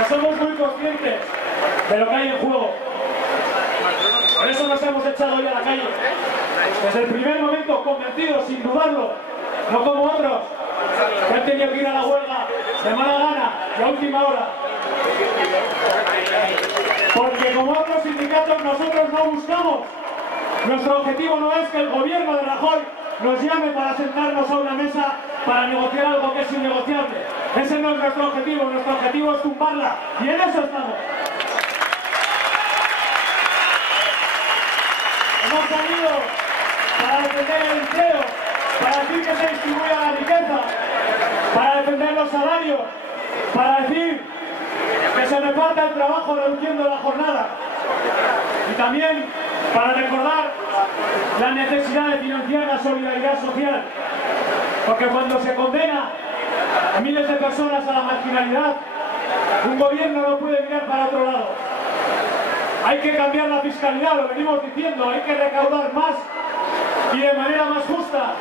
que somos muy conscientes de lo que hay en juego. Por eso nos hemos echado hoy a la calle. Desde el primer momento, convencidos, sin dudarlo, no como otros, que han tenido que ir a la huelga de mala gana y a última hora. Porque como otros sindicatos, nosotros no buscamos. Nuestro objetivo no es que el gobierno de Rajoy nos llame para sentarnos a una mesa para negociar algo que es innegociable. Ese no es nuestro objetivo es tumbarla, y en eso estamos. Hemos salido para defender el empleo, para decir que se distribuya la riqueza, para defender los salarios, para decir que se reparta el trabajo reduciendo la jornada, y también para recordar la necesidad de financiar la solidaridad social, porque cuando se condena a miles de personas a la marginalidad, un gobierno no puede mirar para otro lado. Hay que cambiar la fiscalidad, lo venimos diciendo, hay que recaudar más y de manera más justa.